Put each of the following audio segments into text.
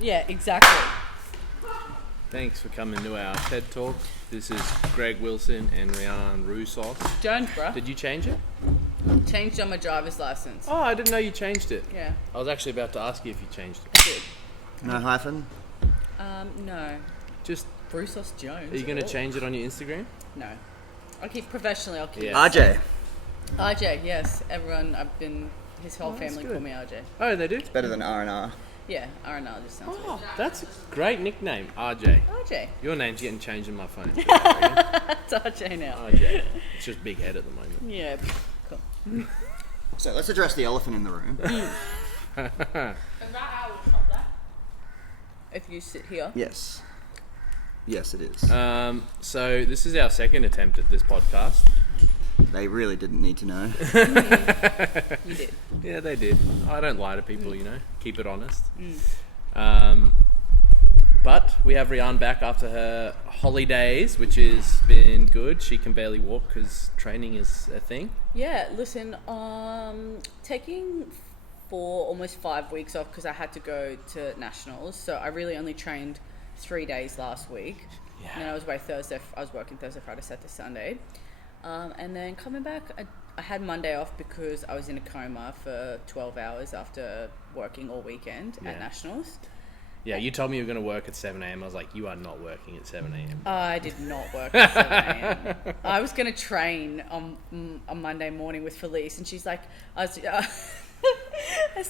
Yeah, exactly. Thanks for coming to our TED Talk. This is Gregg Wilson and Rhian Liam. Don't, bruh. Did you change it? Changed on my driver's license. Oh, I didn't know you changed it. Yeah, I was actually about to ask you if you changed I it. did. No hyphen? No. Just, Bruce Jones. are you going to change it on your Instagram? No. I'll keep professionally. I'll keep Yeah. RJ. RJ, yes. Everyone, his whole Oh, that's family good. call me RJ. Oh, they do? Better than R&R. Yeah, R&R just sounds Oh, that's a great nickname, RJ. weird. RJ. Your name's getting changed in my phone. It's RJ now. RJ. It's just big head at the moment. Yeah, cool. So let's address the elephant in the room. If you sit here. Yes. Yes, it is. So this is our second attempt at this podcast. They really didn't need to know. You did. Yeah, they did. I don't lie to people, you know. Keep it honest. But we have Rhian back after her holidays, which has been good. She can barely walk because training is a thing. Yeah, listen, taking almost 5 weeks off because I had to go to nationals. So I really only trained 3 days last week. Yeah. And then I was working Thursday, Friday, Saturday, Sunday. And then coming back, I had Monday off because I was in a coma for 12 hours after working all weekend at nationals. Yeah, you told me you were going to work at 7 a.m. I was like, you are not working at 7 a.m. I did not work at 7 a.m. I was going to train on Monday morning with Felice, and she's like, I said,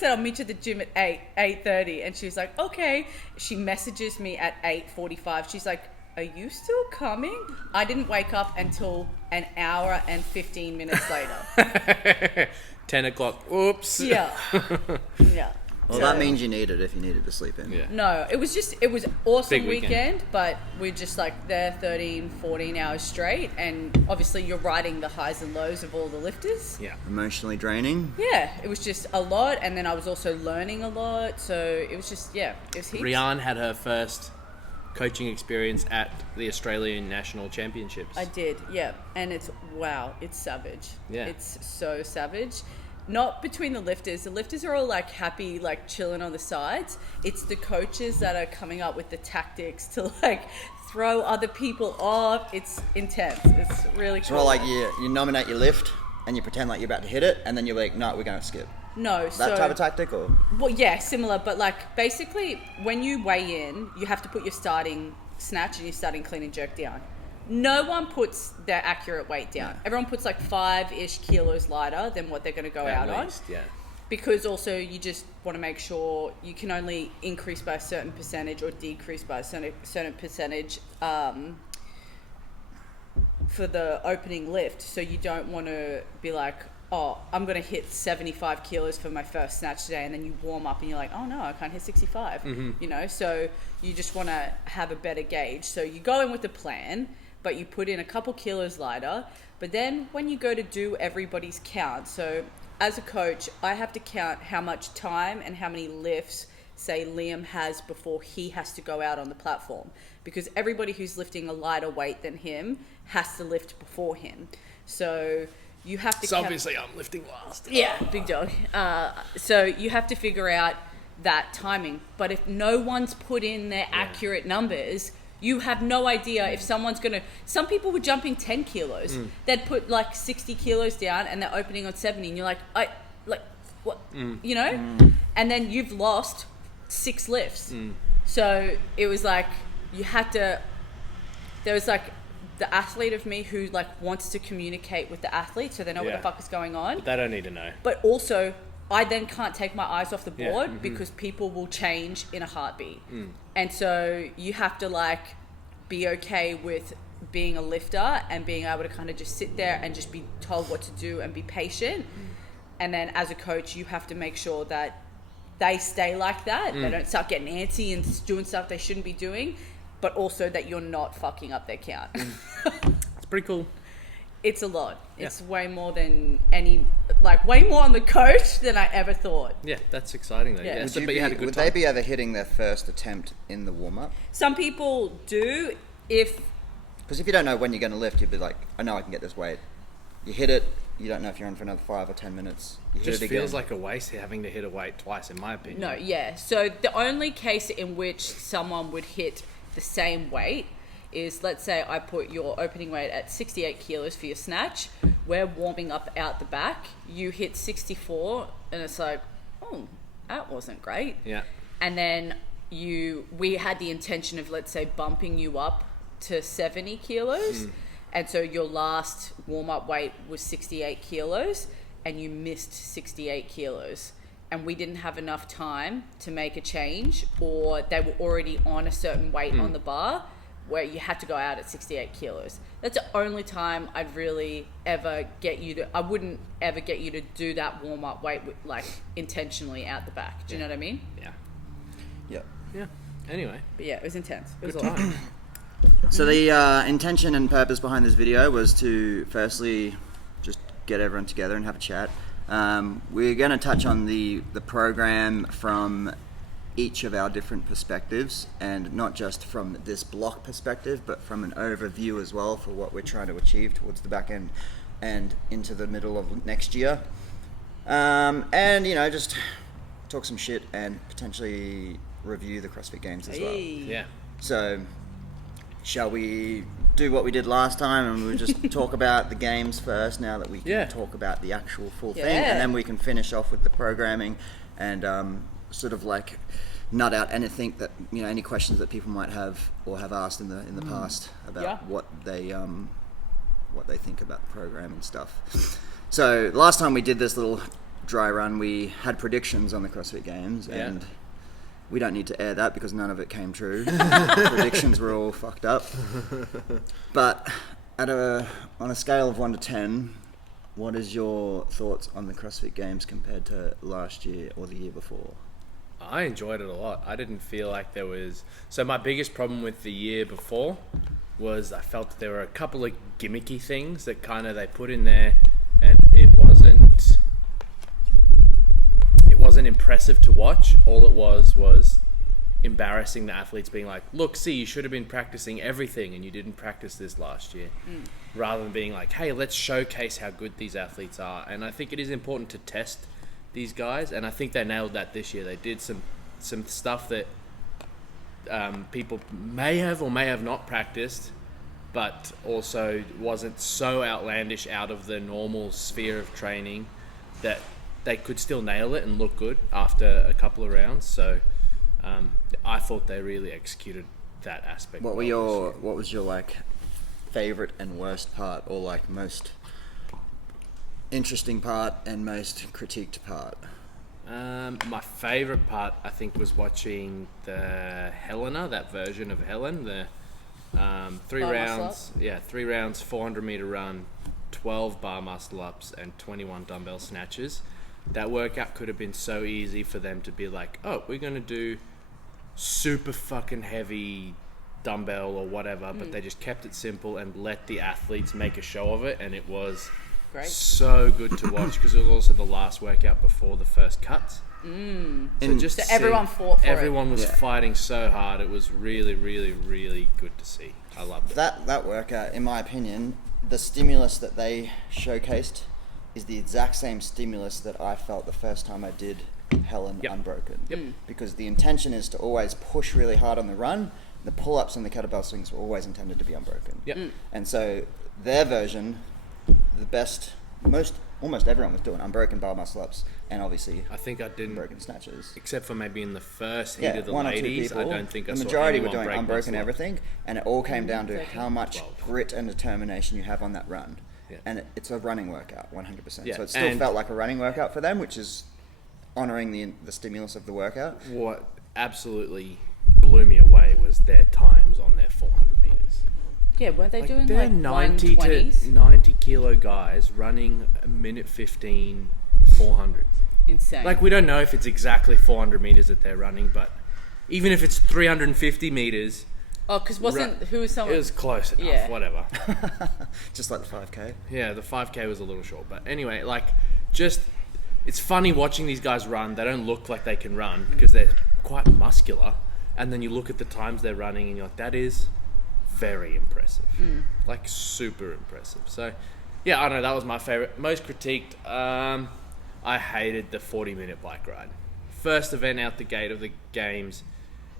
I'll meet you at the gym at 8:30, and she was like, okay. She messages me at 8:45. She's like, are you still coming? I didn't wake up until an hour and 15 minutes later. 10 o'clock. Oops. Yeah. Yeah. Well, that means you need it if you needed to sleep in. Yeah. No, it was awesome Big weekend, weekend, but we're just like there 13, 14 hours straight, and obviously you're riding the highs and lows of all the lifters. Yeah. Emotionally draining. Yeah, it was just a lot, and then I was also learning a lot, so it was just, it was heaps. Rhian had her first coaching experience at the Australian National Championships. I did, yeah, and it's savage. Yeah. It's so savage. Not between the lifters. The lifters are all like happy, like chilling on the sides. It's the coaches that are coming up with the tactics to like throw other people off. It's intense. It's really It's cool. more like you nominate your lift and you pretend like you're about to hit it, and then you're like, no, we're going to skip. No, That type of tactic, or? Well, yeah, similar, but like basically when you weigh in, you have to put your starting snatch and your starting clean and jerk down. No one puts their accurate weight down. Yeah. Everyone puts like 5-ish kilos lighter than what they're going to go out on. Yeah. Because also you just want to make sure you can only increase by a certain percentage or decrease by a certain percentage for the opening lift. So you don't want to be like, oh, I'm going to hit 75 kilos for my first snatch today, and then you warm up and you're like, oh no, I can't hit 65. You know, so you just want to have a better gauge. So you go in with a plan, but you put in a couple kilos lighter. But then when you go to do everybody's count, so as a coach, I have to count how much time and how many lifts, say, Liam has before he has to go out on the platform. Because everybody who's lifting a lighter weight than him has to lift before him. So you have to... So obviously I'm lifting last. Yeah, big dog. So you have to figure out that timing. But if no one's put in their accurate numbers, you have no idea if someone's going to... Some people were jumping 10 kilos. They'd put like 60 kilos down and they're opening on 70. And you're like, what? You know? And then you've lost 6 lifts. So it was like, you had to... There was like the athlete of me who like wants to communicate with the athlete so they know what the fuck is going on. But they don't need to know. But also, I then can't take my eyes off the board because people will change in a heartbeat. And so you have to like be okay with being a lifter and being able to kind of just sit there and just be told what to do and be patient. And then as a coach, you have to make sure that they stay like that. They don't start getting antsy and doing stuff they shouldn't be doing, but also that you're not fucking up their count. It's pretty cool. It's a lot. Yeah. It's way more than way more on the coach than I ever thought. Yeah, that's exciting though. Yeah. Yeah. Would But you had a good would time. they be ever hitting their first attempt in the warm-up? Some people do. Because if you don't know when you're going to lift, you'll be like, I know I can get this weight. You hit it, you don't know if you're on for another 5 or 10 minutes. You It just hit it again. feels like a waste having to hit a weight twice, in my opinion. No, yeah. So the only case in which someone would hit the same weight is, let's say I put your opening weight at 68 kilos for your snatch. We're warming up out the back. You hit 64 and it's like, oh, that wasn't great. Yeah. And then we had the intention of, let's say, bumping you up to 70 kilos. And so your last warm-up weight was 68 kilos and you missed 68 kilos. And we didn't have enough time to make a change, or they were already on a certain weight on the bar where you had to go out at 68 kilos. That's the only time I'd really ever get you to... I wouldn't ever get you to do that warm-up weight like intentionally out the back. Do you know what I mean? Yeah. Yep. Yeah. Anyway. But yeah, it was intense. It was Good awesome. time. So the intention and purpose behind this video was to firstly just get everyone together and have a chat. We're going to touch on the program from each of our different perspectives, and not just from this block perspective, but from an overview as well for what we're trying to achieve towards the back end and into the middle of next year. And, you know, just talk some shit and potentially review the CrossFit Games as well. Yeah. So, shall we do what we did last time and we'll just talk about the games first now that we can talk about the actual full thing, and then we can finish off with the programming and sort of like nut out anything that, you know, any questions that people might have or have asked in the past about what they think about the program and stuff. So last time we did this little dry run, we had predictions on the CrossFit Games, and we don't need to air that because none of it came true. Predictions were all fucked up. But on a scale of 1 to 10, what is your thoughts on the CrossFit Games compared to last year or the year before? I enjoyed it a lot. I didn't feel like there was... So my biggest problem with the year before was I felt that there were a couple of gimmicky things that kind of they put in there, and it wasn't impressive to watch. All it was embarrassing the athletes, being like, look, see, you should have been practicing everything and you didn't practice this last year. Rather than being like, hey, let's showcase how good these athletes are. And I think it is important to test these guys, and I think they nailed that this year. They did some stuff that people may have or may have not practiced, but also wasn't so outlandish out of the normal sphere of training that they could still nail it and look good after a couple of rounds. So I thought they really executed that aspect. What was your like favorite and worst part, or like most interesting part and most critiqued part? My favorite part, I think, was watching the Helena, that version of Helen, the 3 rounds, 400-meter run, 12 bar muscle ups, and 21 dumbbell snatches. That workout could have been so easy for them to be like, oh, we're going to do super fucking heavy dumbbell or whatever, but they just kept it simple and let the athletes make a show of it, and it was Great. so good to watch because it was also the last workout before the first cuts. So just So everyone fought for it. Everyone was fighting so hard. It was really, really, really good to see. I loved it. That workout, in my opinion, the stimulus that they showcased is the exact same stimulus that I felt the first time I did Helen Unbroken. Because the intention is to always push really hard on the run. The pull-ups and the kettlebell swings were always intended to be unbroken. And so their version, the best, almost everyone was doing unbroken bar muscle ups, and obviously I think I didn't, unbroken snatches. except for maybe in the first heat of the one or two ladies. people. I don't think the I saw majority were anyone doing break unbroken muscle up. everything, and it all came down to how much 12. grit and determination you have on that run. And it's a running workout, 100%. Yeah, So it still and- felt like a running workout for them, which is honouring the stimulus of the workout. What absolutely blew me away was their times on their 400 meters. Yeah, weren't they doing they're like 90 120s? to 90 kilo guys running a minute 15 400s. Insane. Like, we don't know if it's exactly 400 meters that they're running, but even if it's 350 meters, oh, because who was someone? it was close enough. Yeah. Whatever. Just like the 5K. Yeah, the 5K was a little short, but anyway, like, it's funny watching these guys run. They don't look like they can run because they're quite muscular, and then you look at the times they're running and you're like, that is very impressive. Like, super impressive. So Yeah, I know, that was my favourite. Most critiqued, I hated the 40-minute bike ride. First event out the gate of the games,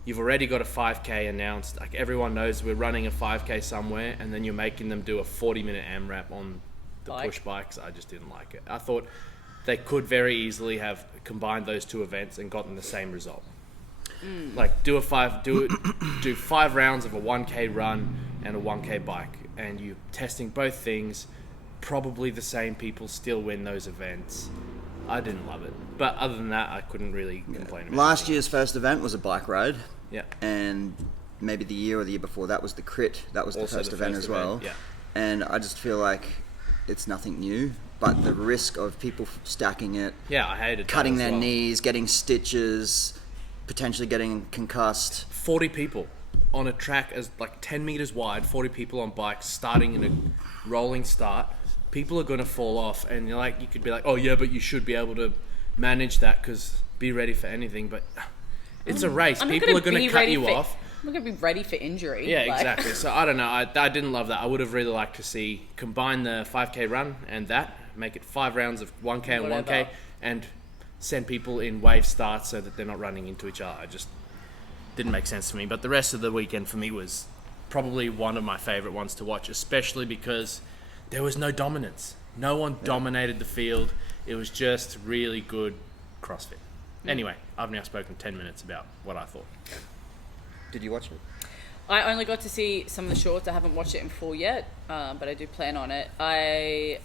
you've already got a 5K announced. Like, everyone knows we're running a 5K somewhere, and then you're making them do a 40-minute AMRAP on the push bikes. I just didn't like it. I thought they could very easily have combined those two events and gotten the same result. Like, do 5 rounds of a 1K run and a 1K bike, and you're testing both things. Probably the same people still win those events. I didn't love it, but other than that, I couldn't really complain about it. Last year's first event was a bike ride. Yeah. And maybe the year or the year before that was the crit. That was Also the first event as well. Yeah. And I just feel like it's nothing new, but the risk of people stacking it, Yeah, I hated cutting that as their well. knees, getting stitches, potentially getting concussed. 40 people on a track as like 10 meters wide, 40 people on bikes starting in a rolling start. People are going to fall off, and you're like, you could be like, oh yeah, but you should be able to manage that because be ready for anything. But it's a race. People are going to cut you off. I'm not going to be ready for injury. Yeah, exactly. So I don't know. I didn't love that. I would have really liked to see combine the 5K run and that, make it 5 rounds of 1K and 1K, and send people in wave starts so that they're not running into each other. I just didn't make sense to me. But the rest of the weekend for me was probably one of my favourite ones to watch, especially because there was no dominance. No one dominated the field. It was just really good CrossFit. Anyway, I've now spoken 10 minutes about what I thought. Did you watch it? I only got to see some of the shorts. I haven't watched it in full yet, but I do plan on it. I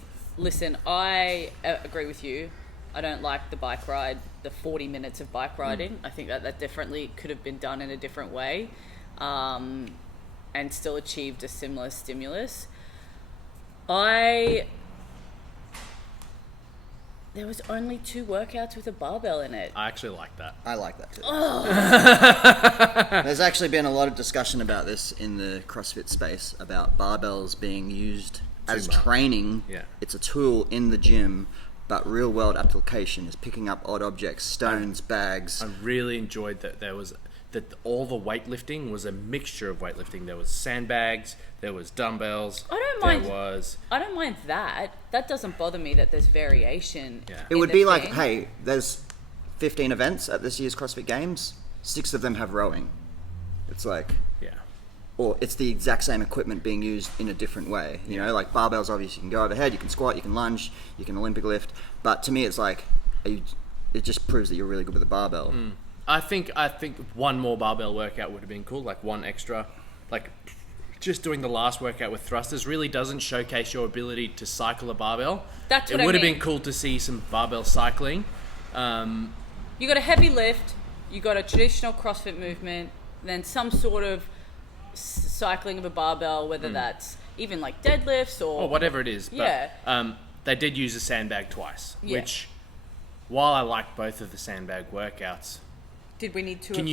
agree with you. I don't like the bike ride, the 40 minutes of bike riding. I think that definitely could have been done in a different way, and still achieved a similar stimulus. There was only 2 workouts with a barbell in it. I actually like that. I like that too. There's actually been a lot of discussion about this in the CrossFit space, about barbells being used as training. Yeah. It's a tool in the gym, but real world application is picking up odd objects, stones, bags. I really enjoyed that all the weightlifting was a mixture of weightlifting. There was sandbags, there was dumbbells. I don't mind that. That doesn't bother me that there's variation. Yeah. It would be like, hey, there's 15 events at this year's CrossFit Games. 6 of them have rowing. It's like, Yeah. or it's the exact same equipment being used in a different way. You know, like barbells, obviously you can go overhead, you can squat, you can lunge, you can Olympic lift. But to me, it's like, it just proves that you're really good with a barbell. I think one more barbell workout would have been cool, like one extra. Like, just doing the last workout with thrusters really doesn't showcase your ability to cycle a barbell. That's what it would have mean. been cool to see some barbell cycling. You got a heavy lift, you got a traditional CrossFit movement, then some sort of cycling of a barbell, whether that's even like deadlifts or whatever it is. But, they did use a sandbag twice, which, while I like both of the sandbag workouts, did we need 2 of them?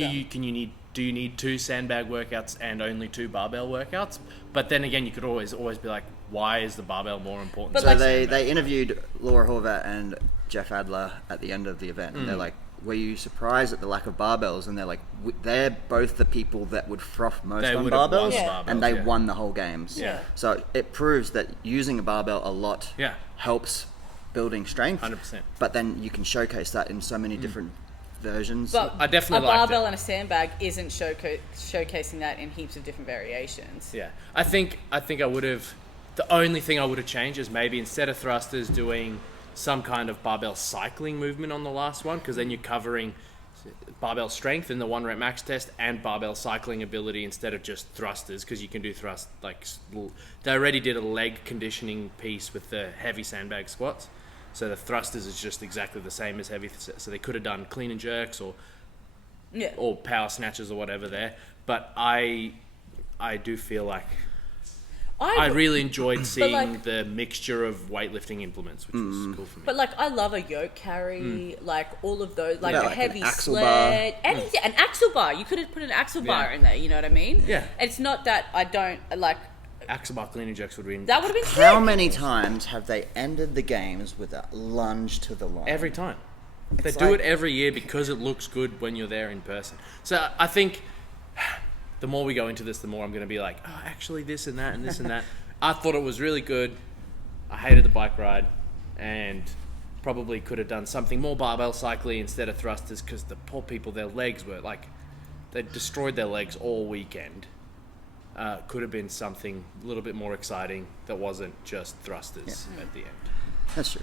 Do you need 2 sandbag workouts and only 2 barbell workouts? But then again, you could always be like, why is the barbell more important? But So like- they interviewed Laura Horvat and Jeff Adler at the end of the event, and they're like, were you surprised at the lack of barbells? And they're like, they're both the people that would froth most They on would have won barbells, barbells, and they yeah. won the whole games. Yeah. So it proves that using a barbell a lot Yeah. helps building strength. 100%. But then you can showcase that in so many different versions. But I definitely a liked barbell it. and a sandbag isn't showcasing that in heaps of different variations. Yeah, I think I would have. The only thing I would have changed is maybe instead of thrusters doing some kind of barbell cycling movement on the last one, because then you're covering barbell strength in the 1 rep max test and barbell cycling ability instead of just thrusters, because you can do thrust like they already did a leg conditioning piece with the heavy sandbag squats. So the thrusters is just exactly the same as heavy. So they could have done clean and jerks or power snatches or whatever there. But I do feel like I really enjoyed seeing the mixture of weightlifting implements, which was cool for me. But like, I love a yoke carry, like all of those, like Yeah, a like an heavy axle sled, anything, an axle bar. You could have put an axle bar in there. You know what I mean? Yeah. It's not that I don't like. Axle bar clean and jerks would win That would have been sick. How many times have they ended the games with a lunge to the line? every time. They It's do like- it every year because it looks good when you're there in person. So I think the more we go into this, the more I'm going to be like, oh, actually this and that and this and that. I thought it was really good. I hated the bike ride, and probably could have done something more barbell cycling instead of thrusters, because the poor people, their legs were like, they destroyed their legs all weekend. Could have been something a little bit more exciting that wasn't just thrusters at the end. That's true.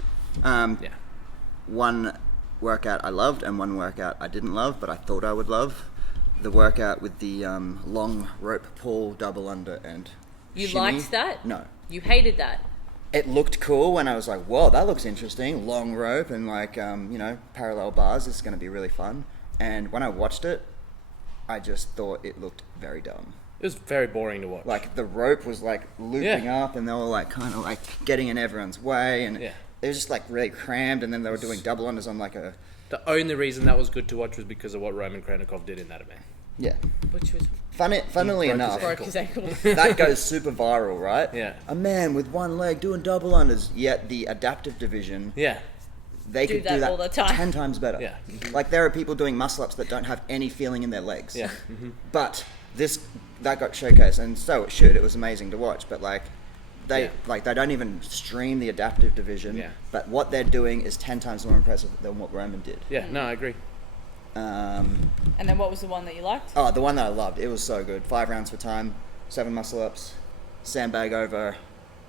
One workout I loved and one workout I didn't love, but I thought I would love. The workout with the long rope pull, double under, and You shimmy. liked that? No. You hated that? It looked cool when I was like, whoa, that looks interesting. Long rope and like, parallel bars. This is going to be really fun. And when I watched it, I just thought it looked very dumb. It was very boring to watch. Like the rope was like looping up, and they were like kind of like getting in everyone's way, and it was just like really crammed. And then they were doing double unders on like a. The only reason that was good to watch was because of what Roman Kranikov did in that event. Yeah. Which was... Funnily enough, broke his ankle. that goes super viral, right? Yeah. A man with one leg doing double unders, yet the adaptive division, they could do that all the time. 10 times better. Yeah. Like there are people doing muscle ups that don't have any feeling in their legs. Yeah. But that got showcased, and so it should. It was amazing to watch, but they don't even stream the adaptive division. Yeah. But what they're doing is 10 times more impressive than what Roman did. Yeah, no, I agree. And then what was the one that you liked? Oh, the one that I loved. It was so good. 5 rounds for time, 7 muscle ups, sandbag over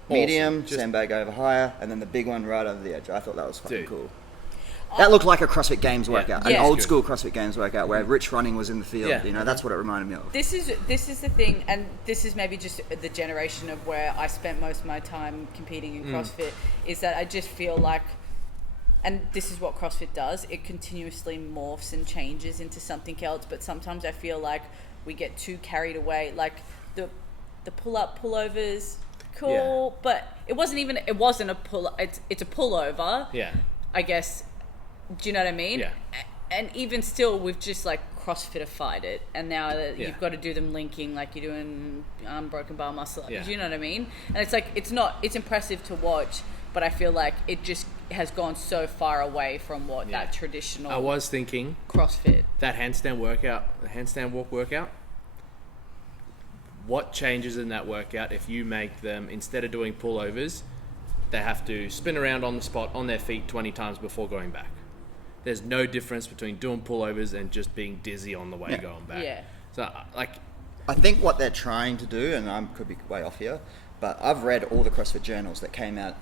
medium, sandbag over higher, and then the big one right over the edge. I thought that was fucking cool. That looked like a CrossFit Games workout, an old school CrossFit Games workout where Rich running was in the field. Yeah. That's what it reminded me of. This is the thing, and this is maybe just the generation of where I spent most of my time competing in CrossFit, is that I just feel like, and this is what CrossFit does, it continuously morphs and changes into something else, but sometimes I feel like we get too carried away. Like the pull-up pullovers, cool, but it wasn't a pull, it's a pullover. Yeah. I guess. Do you know what I mean? Yeah. And even still, we've just like CrossFitified it, and now that you've got to do them linking, like you're doing broken bar muscle. Yeah. Do you know what I mean? And it's like it's impressive to watch, but I feel like it just has gone so far away from what that traditional. I was thinking CrossFit, that handstand walk workout. What changes in that workout if you make them, instead of doing pullovers, they have to spin around on the spot on their feet 20 times before going back? There's no difference between doing pullovers and just being dizzy on the way going back. Yeah. So, I think what they're trying to do, and I could be way off here, but I've read all the CrossFit journals that came out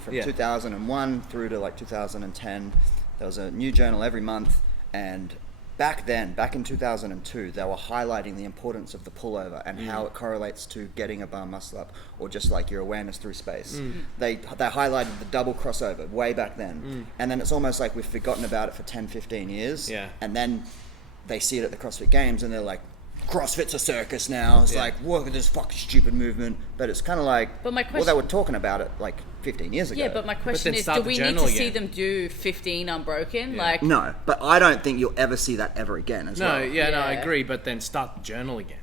from 2001 through to like 2010. There was a new journal every month, and back in 2002, they were highlighting the importance of the pullover and how it correlates to getting a bar muscle up, or just like your awareness through space. They highlighted the double crossover way back then, and then it's almost like we've forgotten about it for 10, 15 years, and then they see it at the CrossFit Games and they're like, CrossFit's a circus now. It's like, look at this fucking stupid movement. But it's kind of like, but my question, well, they were talking about it like 15 years ago. Yeah, but my question is, do we need to see them do 15 unbroken? Yeah. Like, no, but I don't think you'll ever see that ever again as well. No, I agree. But then start the journal again.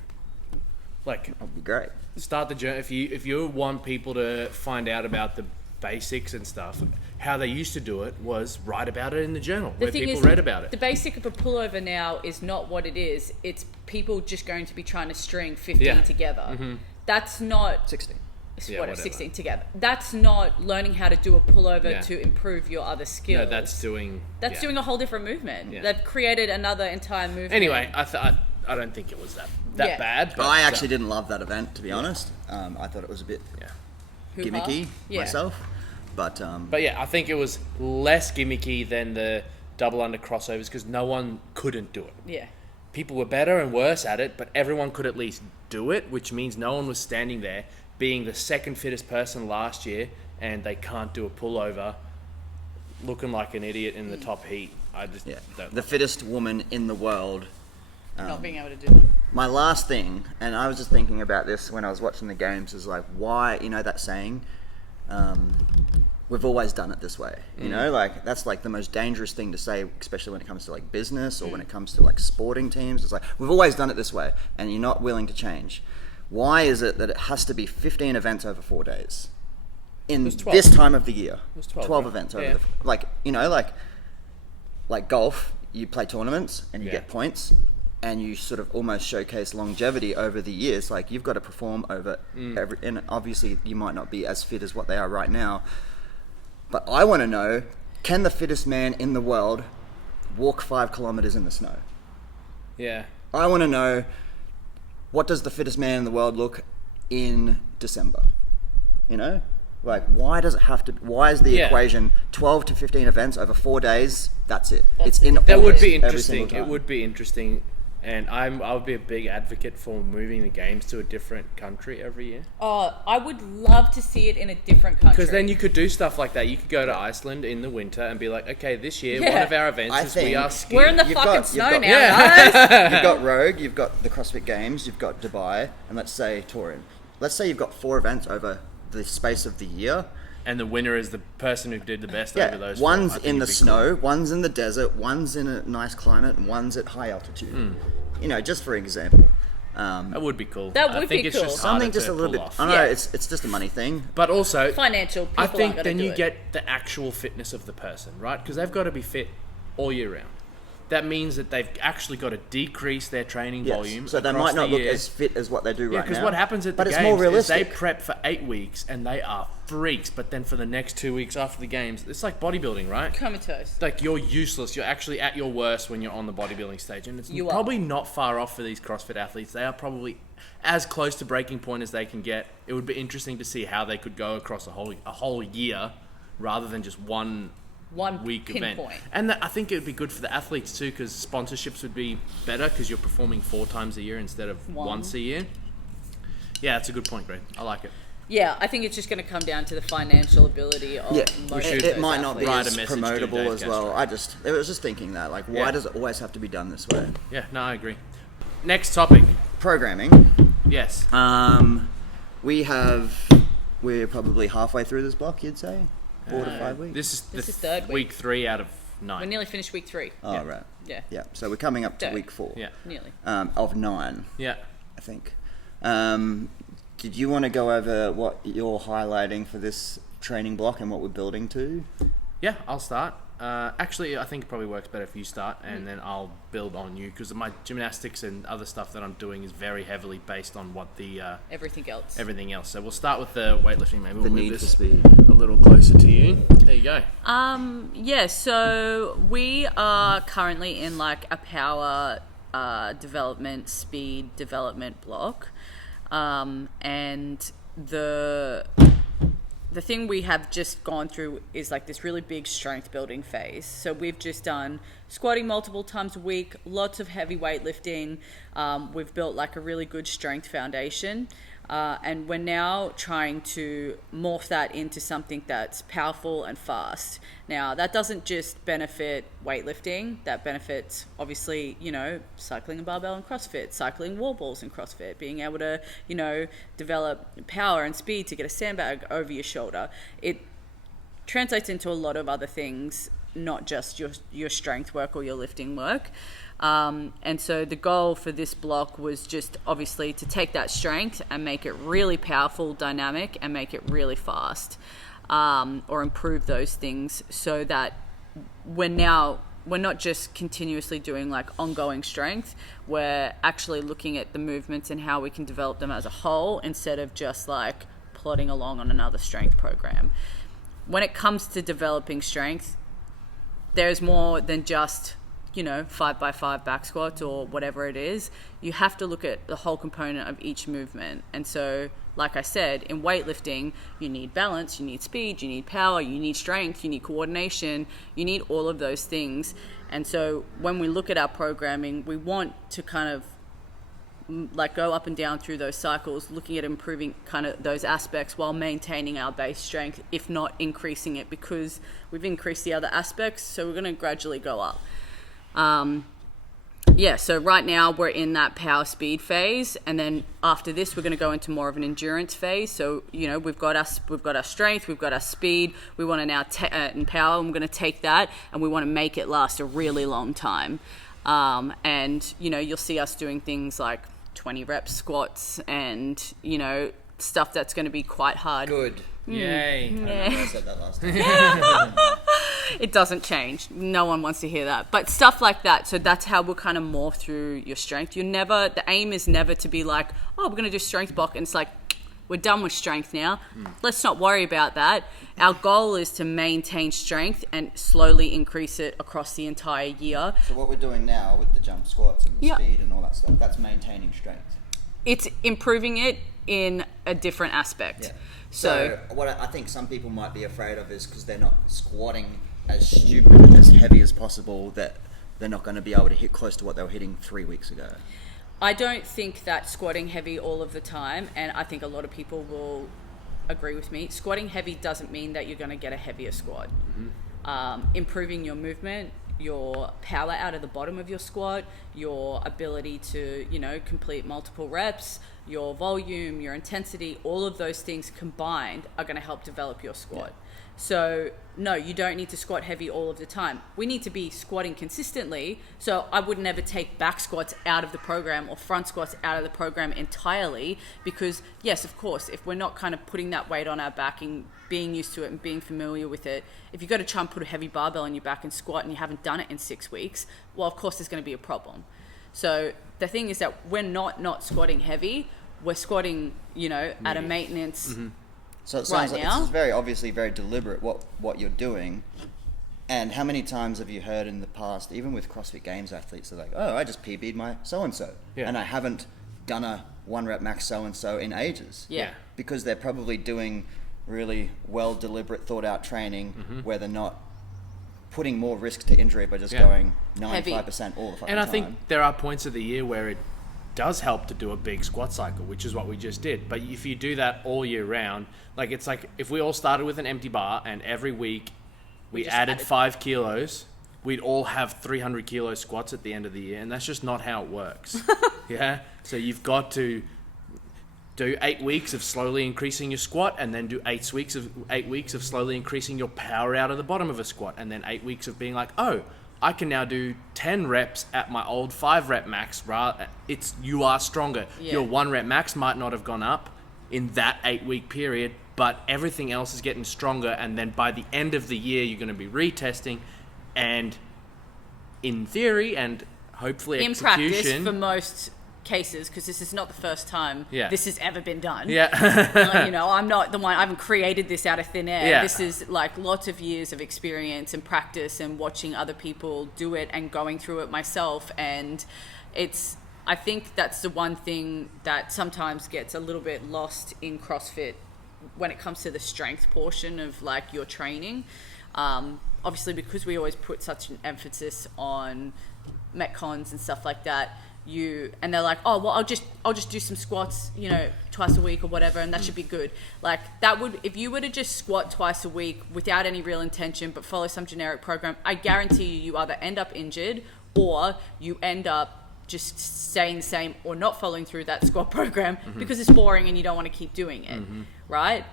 Like, that would be great. Start the journal. If you want people to find out about the basics and stuff, how they used to do it was write about it in the journal where people read about it. The basic of a pullover now is not what it is. It's people just going to be trying to string 15 together. That's not 16. Whatever, 16 together. That's not learning how to do a pullover to improve your other skills. No, that's doing a whole different movement. They've created another entire movement. Anyway, I don't think it was that bad. But I actually didn't love that event, to be honest. I thought it was a bit gimmicky myself. But yeah, I think it was less gimmicky than the double under crossovers because no one couldn't do it. Yeah. People were better and worse at it, but everyone could at least do it, which means no one was standing there being the second fittest person last year and they can't do a pullover looking like an idiot in the top heat. I just don't. The fittest woman in the world. Not being able to do it. My last thing, and I was just thinking about this when I was watching the games, is like, why, that saying, we've always done it this way. Like that's like the most dangerous thing to say, especially when it comes to like business or when it comes to like sporting teams. It's like, we've always done it this way and you're not willing to change. Why is it that it has to be 15 events over 4 days in this time of the year? It was 12 events over like golf, you play tournaments and you get points. and you sort of almost showcase longevity over the years. Like, you've got to perform over and obviously you might not be as fit as what they are right now, but I want to know, can the fittest man in the world walk 5 kilometers in the snow? Yeah. I want to know, what does the fittest man in the world look in December? You know, like, why does it have to? Why is the equation 12 to 15 events over 4 days? That's it. It's in. That would be every interesting. single time. It would be interesting, and I would be a big advocate for moving the games to a different country every year. Oh, I would love to see it in a different country. Because then you could do stuff like that. You could go to Iceland in the winter and be like, okay, this year one of our events is we are skiing. We're in the fucking snow now, guys. You've got Rogue, you've got the CrossFit Games, you've got Dubai, and let's say Turin. Let's say you've got 4 events over the space of the year. And the winner is the person who did the best over those. One's in the snow, one's in the desert, one's in a nice climate, and one's at high altitude. You know, just for example. That would be cool. That would be it's cool. just Something harder just to a little bit. pull off. I know it's just a money thing. But also, Financial. People I think aren't then gonna you do get the actual fitness of the person, right? Because they've got to be fit all year round. That means that they've actually got to decrease their training volume. So they across might not the look year. as fit as what they do right now. Because what happens at the it's games more is realistic. they prep for 8 weeks and they are freaks, but then for the next 2 weeks after the games, it's like bodybuilding, right? Comatose. Like, you're useless. You're actually at your worst when you're on the bodybuilding stage, and it's probably not far off for these CrossFit athletes. They are probably as close to breaking point as they can get. It would be interesting to see how they could go across a whole year rather than just one week pinpoint event. And I think it would be good for the athletes too, because sponsorships would be better because you're performing 4 times a year instead of once a year. Yeah, that's a good point, Greg. I like it. Yeah, I think it's just going to come down to the financial ability of most of it those might not be write a as message to promotable Dave as well. Castro. I was just thinking that, like, why does it always have to be done this way? Yeah, no, I agree. Next topic. Programming. Yes. We're probably halfway through this block, you'd say? 4 to 5 weeks? This is third week 3 out of We're 9. nearly finished week 3. Oh, right. Yeah. Yeah, so we're coming up to Third. week 4. Yeah. Nearly. Of 9, Yeah. I think. Did you want to go over what you're highlighting for this training block and what we're building to? Yeah, I'll start. Actually, I think it probably works better if you start, and then I'll build on you, because my gymnastics and other stuff that I'm doing is very heavily based on what the Everything else. everything else. So we'll start with the weightlifting. Maybe we'll The move need for this speed. a little closer to you. There you go. Yeah, so we are currently in like a power development, speed development block. And the thing we have just gone through is like this really big strength building phase. So we've just done squatting multiple times a week, lots of heavy weightlifting. We've built like a really good strength foundation. And we're now trying to morph that into something that's powerful and fast. Now, that doesn't just benefit weightlifting. That benefits, obviously, cycling a barbell in CrossFit, cycling wall balls in CrossFit, being able to, develop power and speed to get a sandbag over your shoulder. It translates into a lot of other things, not just your strength work or your lifting work. And so the goal for this block was just obviously to take that strength and make it really powerful, dynamic, and make it really fast, or improve those things so that we're not just continuously doing like ongoing strength. We're actually looking at the movements and how we can develop them as a whole instead of just like plodding along on another strength program. When it comes to developing strength, there's more than just 5x5 back squats or whatever it is. You have to look at the whole component of each movement. And so, like I said, in weightlifting, you need balance, you need speed, you need power, you need strength, you need coordination, you need all of those things. And so when we look at our programming, we want to kind of like go up and down through those cycles, looking at improving kind of those aspects while maintaining our base strength, if not increasing it, because we've increased the other aspects, so we're going to gradually go up. So right now we're in that power speed phase, and then after this we're going to go into more of an endurance phase. So we've got our strength, we've got our speed, we want to now in power, and we're going to take that and we want to make it last a really long time. And you'll see us doing things like 20 rep squats and stuff that's going to be quite hard. Good. Yay. I said that last time. It doesn't change. No one wants to hear that. But stuff like that. So that's how we'll kind of morph through your strength. The aim is never to be like, oh, we're going to do strength block. And it's like, we're done with strength now. Let's not worry about that. Our goal is to maintain strength and slowly increase it across the entire year. So what we're doing now with the jump squats and the speed and all that stuff, that's maintaining strength. It's improving it in a different aspect. Yeah. So what I think some people might be afraid of is because they're not squatting as stupid and as heavy as possible that they're not going to be able to hit close to what they were hitting 3 weeks ago. I don't think that squatting heavy all of the time, and I think a lot of people will agree with me, squatting heavy doesn't mean that you're going to get a heavier squat. Improving your movement, your power out of the bottom of your squat, your ability to, complete multiple reps, your volume, your intensity, all of those things combined are going to help develop your squat. Yeah. So no, you don't need to squat heavy all of the time. We need to be squatting consistently. So I would never take back squats out of the program or front squats out of the program entirely, because yes, of course, if we're not kind of putting that weight on our back and being used to it and being familiar with it, if you've got to try and put a heavy barbell on your back and squat and you haven't done it in 6 weeks, well, of course there's going to be a problem. So the thing is that we're not squatting heavy, we're squatting, at a maintenance. So it sounds like it's very obviously very deliberate what you're doing. And how many times have you heard in the past, even with CrossFit Games athletes, they're like, oh, I just PB'd my so-and-so. Yeah. And I haven't done a 1 rep max so-and-so in ages. Yeah. Because they're probably doing really well deliberate thought out training where they're not putting more risk to injury by just going 95% all the fucking time. And I think there are points of the year where it does help to do a big squat cycle, which is what we just did. But if you do that all year round, it's like if we all started with an empty bar and every week we added 5 kilos, we'd all have 300 kilo squats at the end of the year, and that's just not how it works. Yeah. So you've got to do 8 weeks of slowly increasing your squat, and then do 8 weeks of slowly increasing your power out of the bottom of a squat, and then 8 weeks of being like, oh, I can now do 10 reps at my old 5 rep max. You are stronger. Yeah. Your 1 rep max might not have gone up in that 8 week period, but everything else is getting stronger. And then by the end of the year, you're going to be retesting, and in theory and hopefully in practice for most cases, because this is not the first time this has ever been done. Yeah. I'm not the one, I haven't created this out of thin air. Yeah. This is like lots of years of experience and practice and watching other people do it and going through it myself. And I think that's the one thing that sometimes gets a little bit lost in CrossFit when it comes to the strength portion of like your training. Obviously, because we always put such an emphasis on metcons and stuff like that, and they're like, oh well, I'll just do some squats, twice a week or whatever, and that should be good. Like that would, if you were to just squat twice a week without any real intention but follow some generic program, I guarantee you either end up injured or you end up just staying the same or not following through that squat program because it's boring and you don't want to keep doing it, right?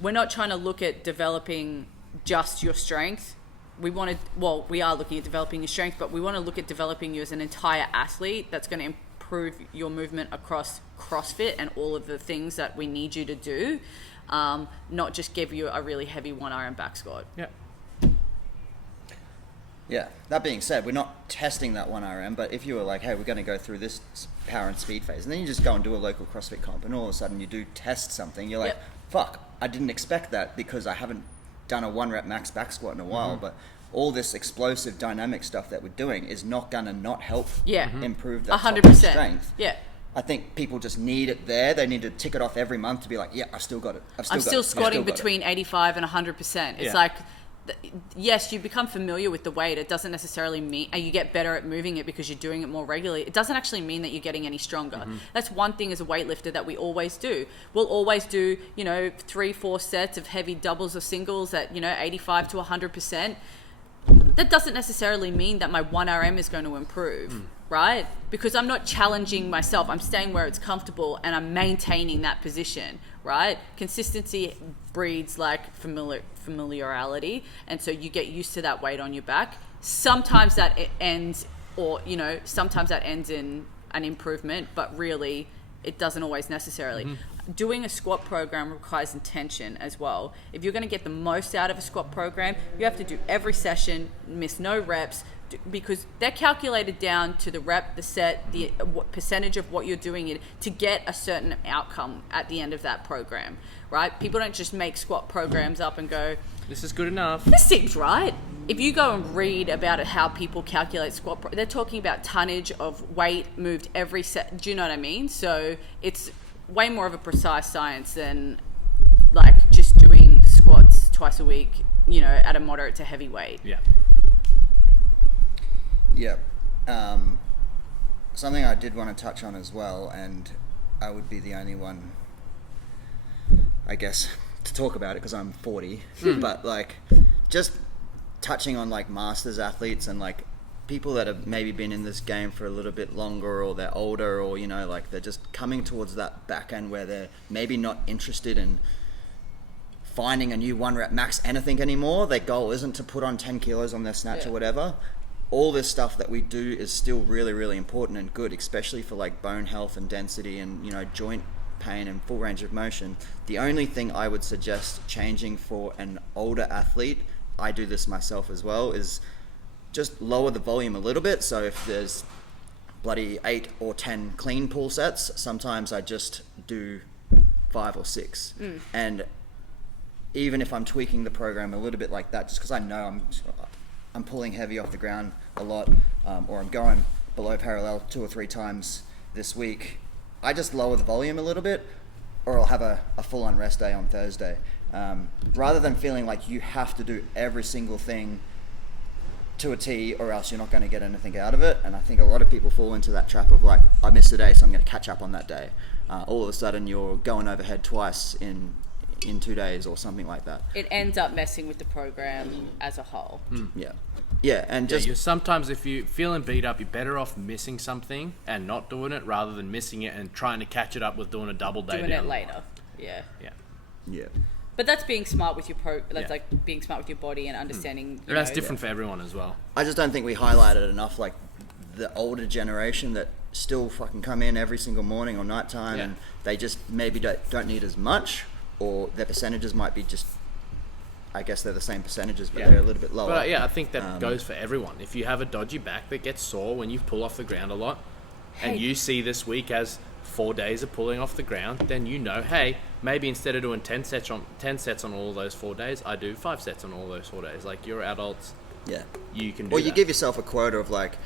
We're not trying to look at developing just your strength. We are looking at developing your strength, but we want to look at developing you as an entire athlete that's going to improve your movement across CrossFit and all of the things that we need you to do, not just give you a really heavy 1RM back squat. Yeah. Yeah. That being said, we're not testing that 1RM, but if you were like, hey, we're going to go through this power and speed phase, and then you just go and do a local CrossFit comp, and all of a sudden you do test something, you're like, fuck, I didn't expect that because I haven't done a 1 rep max back squat in a while, but all this explosive dynamic stuff that we're doing is not going to not help improve that 100% strength. Yeah. I think people just need it there. They need to tick it off every month to be like, yeah, I've still got it. I'm still squatting between 85 and 100%. It's like, yes, you become familiar with the weight. It doesn't necessarily mean you get better at moving it because you're doing it more regularly. It doesn't actually mean that you're getting any stronger. That's one thing as a weightlifter that we always do. We'll always do, 3-4 sets of heavy doubles or singles at, 85 to 100%. That doesn't necessarily mean that my 1RM is going to improve, right? Because I'm not challenging myself. I'm staying where it's comfortable and I'm maintaining that position, right? Consistency breeds like familiarity, and so you get used to that weight on your back. Sometimes that ends, or sometimes that ends in an improvement, but really it doesn't always necessarily. doing a squat program requires intention as well. If you're going to get the most out of a squat program, you have to do every session, miss no reps, because they're calculated down to the rep, the set, the what percentage of what you're doing it to get a certain outcome at the end of that program, right? People don't just make squat programs up and go, this is good enough. This seems right. If you go and read about it, how people calculate squat, they're talking about tonnage of weight moved every set. Do you know what I mean? So it's way more of a precise science than like just doing squats twice a week, you know, at a moderate to heavy weight. Yeah. Yep. Something I did want to touch on as well, and I would be the only one, I guess, to talk about it because I'm 40, but like just touching on like masters athletes and like people that have maybe been in this game for a little bit longer, or they're older, or, you know, like they're just coming towards that back end where they're maybe not interested in finding a new 1 rep max anything anymore. Their goal isn't to put on 10 kilos on their snatch or whatever. All this stuff that we do is still really, really important and good, especially for like bone health and density and, you know, joint pain and full range of motion. The only thing I would suggest changing for an older athlete, I do this myself as well, is just lower the volume a little bit. So if there's bloody 8 or 10 clean pull sets, sometimes I just do 5 or 6. And even if I'm tweaking the program a little bit like that, just because I know I'm pulling heavy off the ground a lot, or I'm going below parallel 2 or 3 times this week, I just lower the volume a little bit, or I'll have a full-on rest day on Thursday. Rather than feeling like you have to do every single thing to a T or else you're not going to get anything out of it. And I think a lot of people fall into that trap of like, I missed a day, so I'm going to catch up on that day. All of a sudden you're going overhead twice in 2 days or something like that. It ends up messing with the program as a whole. Yeah, and just sometimes if you're feeling beat up, you're better off missing something and not doing it rather than missing it and trying to catch it up with doing a double day. Doing it later. Yeah. But that's being smart with your like being smart with your body and understanding. And that's different for everyone as well. I just don't think we highlighted enough like the older generation that still fucking come in every single morning or nighttime, and they just maybe don't need as much, or their percentages might be just, I guess they're the same percentages, but they're a little bit lower. But I think that goes for everyone. If you have a dodgy back that gets sore when you pull off the ground a lot, and you see this week as 4 days of pulling off the ground, then you know, hey, maybe instead of doing 10 sets on all those 4 days, I do 5 sets on all those 4 days. Like, you're adults. Yeah. You can do Or that. you give yourself a quota of like,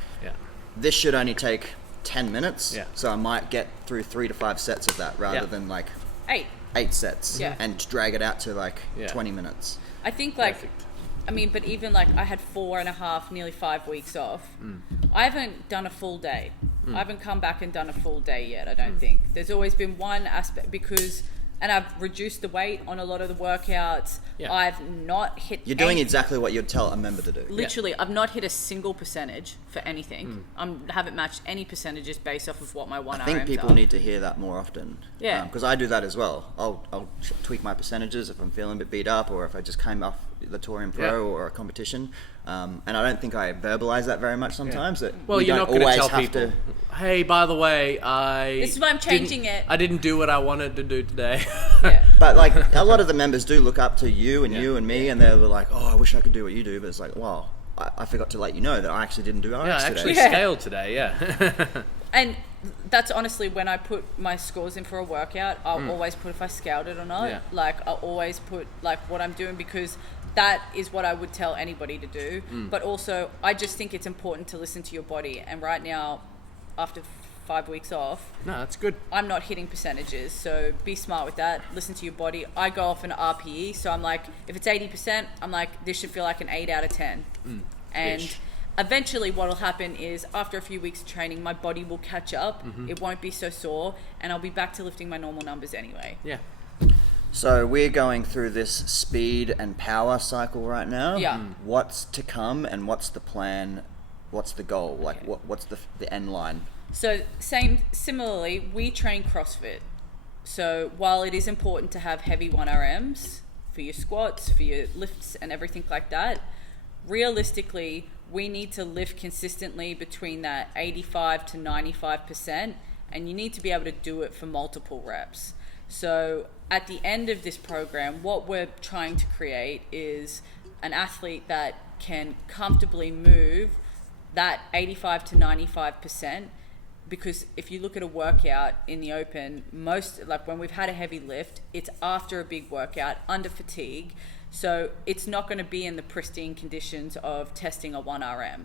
this should only take 10 minutes. Yeah. So I might get through 3 to 5 sets of that rather than like 8 sets and drag it out to like 20 minutes. I think like, I mean, but even like I had 4.5, nearly 5 weeks off. I haven't done a full day. I haven't come back and done a full day yet, I don't think. There's always been one aspect because, and I've reduced the weight on a lot of the workouts. I've not hit... You're doing exactly what you'd tell a member to do. Literally, I've not hit a single percentage for anything. I haven't matched any percentages based off of what my 1 RMs are. I think people need to hear that more often. Yeah. Because I do that as well. I'll tweak my percentages if I'm feeling a bit beat up, or if I just came off the Touring Pro or a competition. And I don't think I verbalize that very much sometimes. That well, you're not going to tell people, hey, by the way, this is why I'm changing it. I didn't do what I wanted to do today. But like a lot of the members do look up to you and you and me, and they're like, oh, I wish I could do what you do. But it's like, well, I forgot to let you know that I actually didn't do RX today. I actually scaled today, And that's honestly when I put my scores in for a workout, I'll always put if I scaled it or not. Like, I'll always put like what I'm doing, because that is what I would tell anybody to do. But also, I just think it's important to listen to your body. And right now, after 5 weeks off, no, that's good. I'm not hitting percentages, so be smart with that. Listen to your body. I go off an RPE, so I'm like, if it's 80%, I'm like, this should feel like an 8 out of 10. And eventually what will happen is after a few weeks of training, my body will catch up. It won't be so sore, and I'll be back to lifting my normal numbers anyway. So we're going through this speed and power cycle right now. What's to come, and what's the plan? What's the goal? Like, what's the end line? So similarly, we train CrossFit. So while it is important to have heavy 1RMs for your squats, for your lifts and everything like that, realistically, we need to lift consistently between that 85 to 95%, and you need to be able to do it for multiple reps. So at the end of this program, what we're trying to create is an athlete that can comfortably move that 85 to 95%. Because if you look at a workout in the open, like when we've had a heavy lift, it's after a big workout, under fatigue. So it's not going to be in the pristine conditions of testing a 1RM.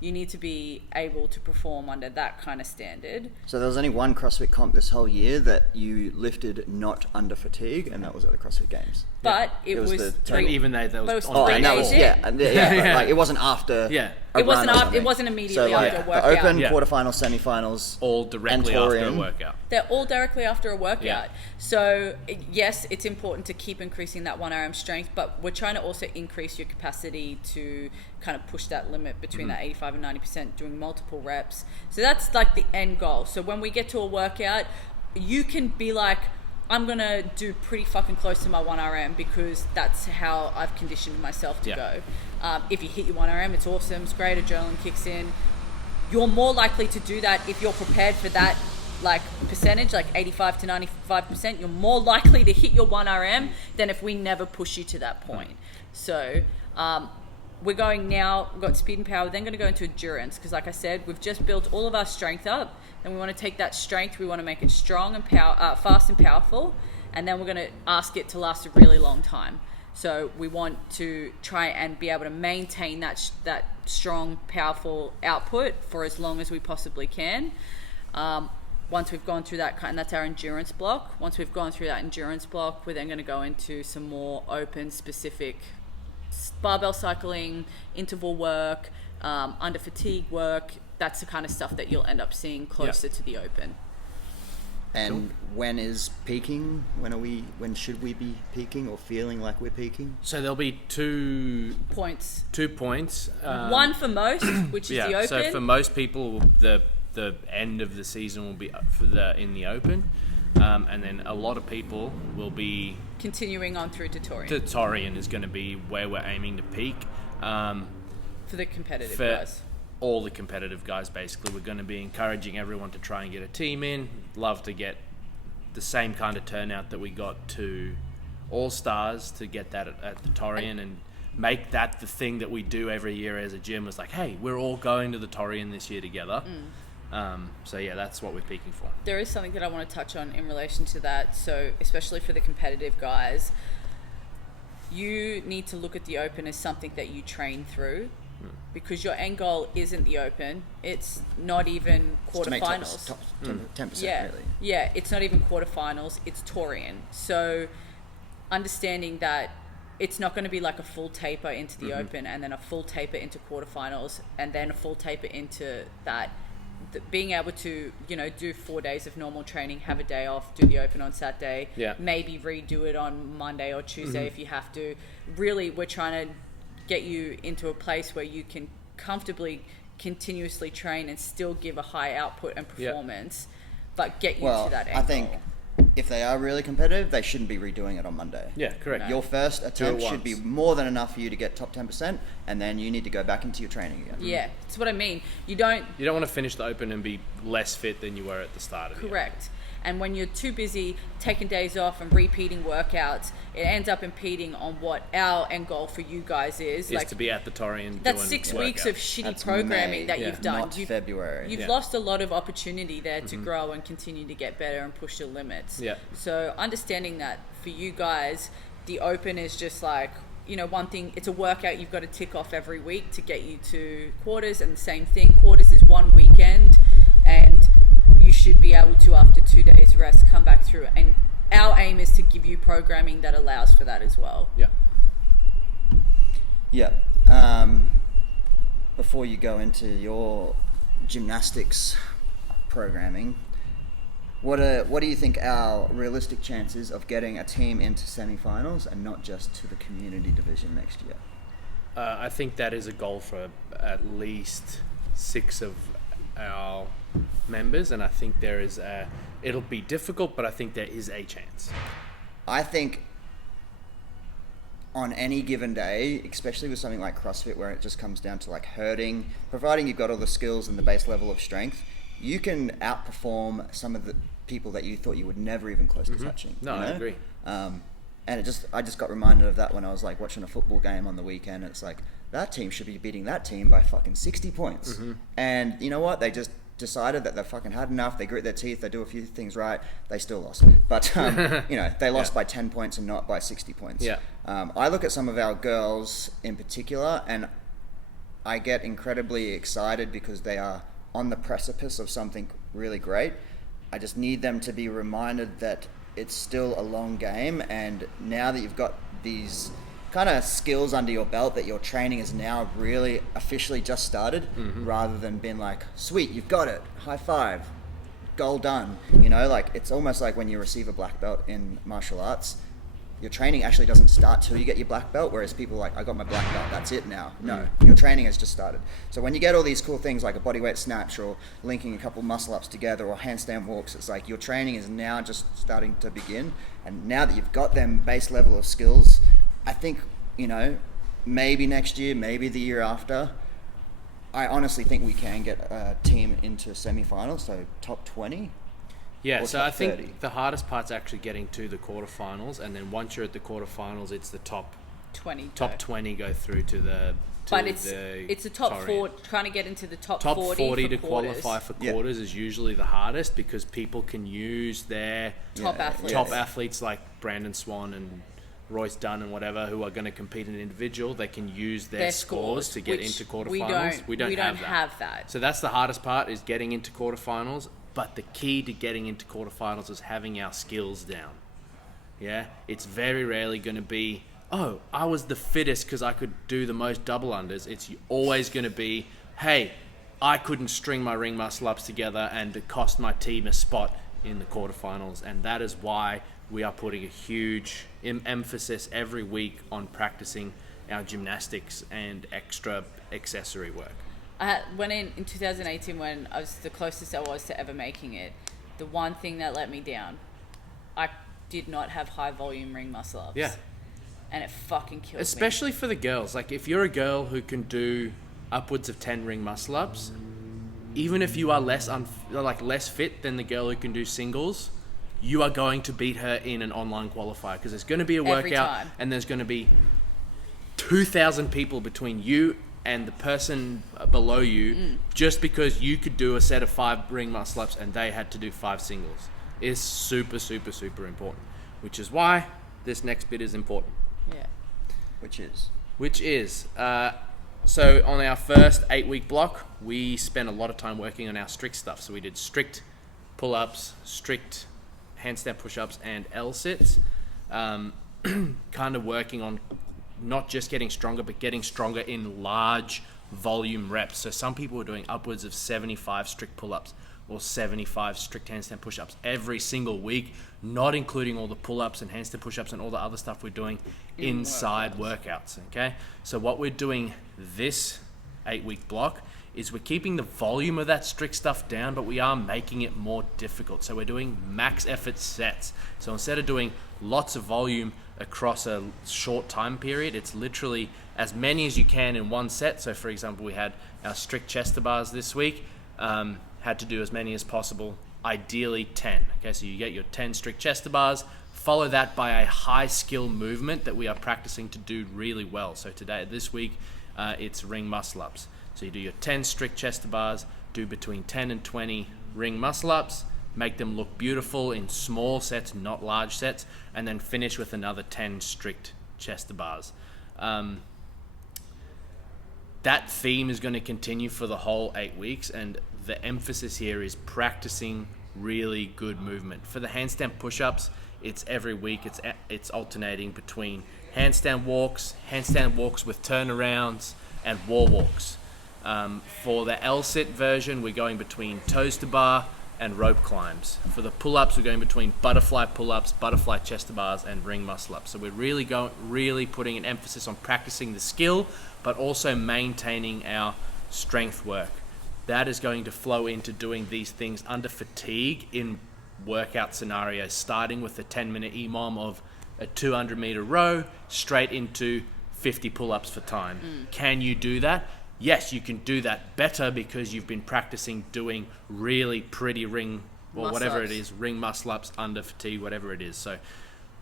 You need to be able to perform under that kind of standard. So there was only one CrossFit comp this whole year that you lifted not under fatigue, and that was at the CrossFit Games. But it was even though that was on 3 days in. Yeah. Like it wasn't after. Yeah. It wasn't immediately so after a workout. The open, quarterfinals, semifinals, all directly after a workout. They're all directly after a workout. Yeah. So yes, it's important to keep increasing that 1RM strength, but we're trying to also increase your capacity to kind of push that limit between that 85 and 90% doing multiple reps. So that's like the end goal. So when we get to a workout, you can be like, I'm going to do pretty fucking close to my 1RM because that's how I've conditioned myself to go. If you hit your 1RM, it's awesome. It's great. Adrenaline kicks in. You're more likely to do that if you're prepared for that like percentage, like 85 to 95%. You're more likely to hit your 1RM than if we never push you to that point. So we're going now, we've got speed and power. We're then going to go into endurance because like I said, we've just built all of our strength up. And we want to take that strength, we want to make it strong and fast and powerful, and then we're going to ask it to last a really long time. So we want to try and be able to maintain that strong, powerful output for as long as we possibly can. Once we've gone through that, and that's our endurance block. Once we've gone through that endurance block, we're then going to go into some more open, specific barbell cycling, interval work, under fatigue work. That's the kind of stuff that you'll end up seeing closer to the open. And when is peaking? When should we be peaking or feeling like we're peaking? So there'll be 2 points. 2 points. One for most, which is the open. So for most people, the end of the season will be in the open, and then a lot of people will be continuing on through to Torian. Torian is going to be where we're aiming to peak. For the competitive guys. All the competitive guys, basically. We're going to be encouraging everyone to try and get a team in. Love to get the same kind of turnout that we got to All Stars, to get that at the Torian and make that the thing that we do every year as a gym. It's like, hey, we're all going to the Torian this year together. So yeah, that's what we're peaking for. There is something that I want to touch on in relation to that. So especially for the competitive guys, you need to look at the open as something that you train through. Because your end goal isn't the open, it's not even quarterfinals. 10%, really. Yeah, it's not even quarterfinals, it's Torian. So understanding that it's not going to be like a full taper into the open and then a full taper into quarterfinals and then a full taper into that. Being able to, do 4 days of normal training, have a day off, do the open on Saturday, maybe redo it on Monday or Tuesday if you have to. Really, we're trying to get you into a place where you can comfortably continuously train and still give a high output and performance, but get you to that end I think if they are really competitive, they shouldn't be redoing it on Monday. Yeah, correct. Your first attempt should be more than enough for you to get top 10%, and then you need to go back into your training again. Yeah, that's what I mean. You don't want to finish the open and be less fit than you were at the start of it. Correct. And when you're too busy taking days off and repeating workouts, it ends up impeding on what our end goal for you guys is. Like to be at the Torian. That's 6 weeks of shitty programming that you've done. Not February. You've lost a lot of opportunity there to grow and continue to get better and push your limits. Yeah. So understanding that for you guys, the open is just like, one thing, it's a workout you've got to tick off every week to get you to quarters, and the same thing, quarters is one weekend, and you should be able to, after 2 days rest, come back through. And our aim is to give you programming that allows for that as well. Yeah. Yeah. Before you go into your gymnastics programming, what do you think our realistic chances of getting a team into semi-finals and not just to the community division next year? I think that is a goal for at least 6 of our members, and I think it'll be difficult, but I think there is a chance. I think on any given day, especially with something like CrossFit where it just comes down to like hurting, providing you've got all the skills and the base level of strength, you can outperform some of people that you thought you would never even close to touching. No, I agree. And I just got reminded of that when I was like watching a football game on the weekend. It's like, that team should be beating that team by fucking 60 points. And you know what? They just decided that they fucking had enough. They grit their teeth. They do a few things right. They still lost. But, you know, they lost by 10 points and not by 60 points. Yeah. I look at some of our girls in particular, and I get incredibly excited because they are on the precipice of something really great. I just need them to be reminded that it's still a long game, and now that you've got these kind of skills under your belt, that your training is now really officially just started, rather than being like, sweet, you've got it, high five, goal done. You know, like, it's almost like when you receive a black belt in martial arts, your training actually doesn't start till you get your black belt, whereas people are like, I got my black belt, that's it now. No, your training has just started. So when you get all these cool things like a bodyweight snatch or linking a couple muscle ups together or handstand walks, it's like your training is now just starting to begin. And now that you've got them base level of skills, I think, you know, maybe next year, maybe the year after, I honestly think we can get a team into semi-finals, so top 20. Yeah, so I think 30. the hardest part's actually getting to the quarterfinals, and then once you're at the quarterfinals, it's the top 20 go through to the. But it's a top 4, trying to get into the top 40 to quarters. qualify for quarters is usually the hardest, because people can use their top athletes like Brandon Swan and Royce Dunn and whatever, who are going to compete in individual. They can use their scores to get into quarterfinals. We don't have that. So that's the hardest part, is getting into quarterfinals. But the key to getting into quarterfinals is having our skills down. Yeah, it's very rarely going to be, oh, I was the fittest because I could do the most double unders. It's always going to be, hey, I couldn't string my ring muscle ups together and it cost my team a spot in the quarterfinals. And that is why we are putting a huge emphasis every week on practicing our gymnastics and extra accessory work. When in 2018, when I was the closest I was to ever making it, the one thing that let me down, I did not have high volume ring muscle ups. Yeah. And it fucking killed me. Especially for the girls. Like, if you're a girl who can do upwards of 10 ring muscle ups, even if you are less fit than the girl who can do singles, you are going to beat her in an online qualifier, because there's going to be a workout and there's going to be 2,000 people between you and the person below you, just because you could do a set of 5 ring muscle ups and they had to do 5 singles, is super, super, super important. Which is why this next bit is important. Yeah. Which is, so on our first 8-week block, we spent a lot of time working on our strict stuff. So we did strict pull-ups, strict handstand push-ups, and L-sits. Kind of working on not just getting stronger, but getting stronger in large volume reps. So some people were doing upwards of 75 strict pull-ups or 75 strict handstand push-ups every single week, not including all the pull-ups and handstand push-ups and all the other stuff we're doing inside workouts. Okay, so what we're doing this 8-week block is we're keeping the volume of that strict stuff down, but we are making it more difficult. So we're doing max effort sets. So instead of doing lots of volume across a short time period, it's literally as many as you can in one set. So for example, we had our strict chest to bars this week, had to do as many as possible, ideally 10. Okay, so you get your 10 strict chest to bars, follow that by a high skill movement that we are practicing to do really well. So this week, it's ring muscle ups. So you do your 10 strict chest to bars, do between 10 and 20 ring muscle ups, make them look beautiful in small sets, not large sets, and then finish with another 10 strict chest to bars. That theme is going to continue for the whole 8 weeks, and the emphasis here is practicing really good movement. For the handstand push-ups, it's every week, it's alternating between handstand walks with turnarounds, and wall walks. For the L-sit version, we're going between toes to bar and rope climbs. For the pull-ups, we're going between butterfly pull-ups, butterfly chest to bars, and ring muscle-ups. So we're really putting an emphasis on practicing the skill, but also maintaining our strength work. That is going to flow into doing these things under fatigue in workout scenarios, starting with the 10-minute EMOM of a 200-meter row straight into 50 pull-ups for time. Can you do that? Yes, you can do that better because you've been practicing doing really pretty ring or whatever it is, ring muscle-ups, under fatigue, whatever it is. So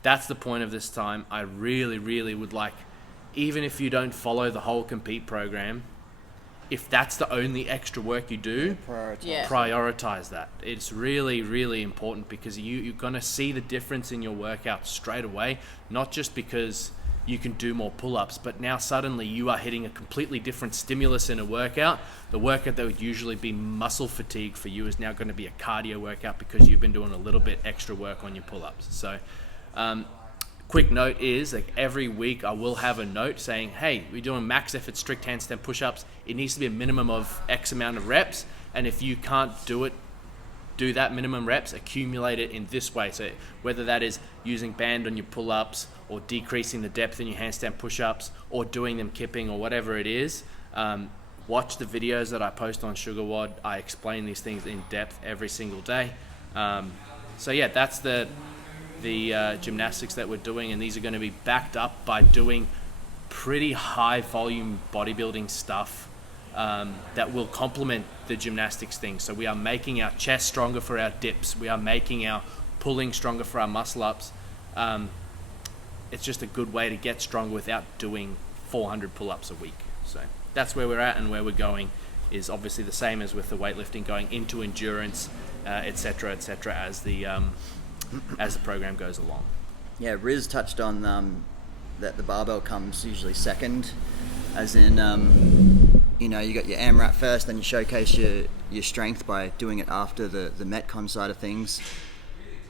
that's the point of this time. I really, really would like, even if you don't follow the whole compete program, if that's the only extra work you do, prioritize that. It's really, really important, because you're going to see the difference in your workout straight away, not just because you can do more pull-ups, but now suddenly you are hitting a completely different stimulus in a workout. The workout that would usually be muscle fatigue for you is now going to be a cardio workout, because you've been doing a little bit extra work on your pull-ups. So quick note is, like, every week I will have a note saying, hey, we're doing max effort strict handstand push-ups. It needs to be a minimum of X amount of reps, and if you can't do that minimum reps, accumulate it in this way. So whether that is using band on your pull-ups, or decreasing the depth in your handstand push-ups, or doing them kipping, or whatever it is, watch the videos that I post on SugarWOD. I explain these things in depth every single day. So yeah, that's the gymnastics that we're doing, and these are going to be backed up by doing pretty high volume bodybuilding stuff that will complement the gymnastics thing. So we are making our chest stronger for our dips. We are making our pulling stronger for our muscle ups. It's just a good way to get stronger without doing 400 pull-ups a week. So that's where we're at, and where we're going is obviously the same as with the weightlifting, going into endurance, etc., as the program goes along. Yeah, Riz touched on that the barbell comes usually second, as in you got your AMRAP first, then you showcase your strength by doing it after the Metcon side of things.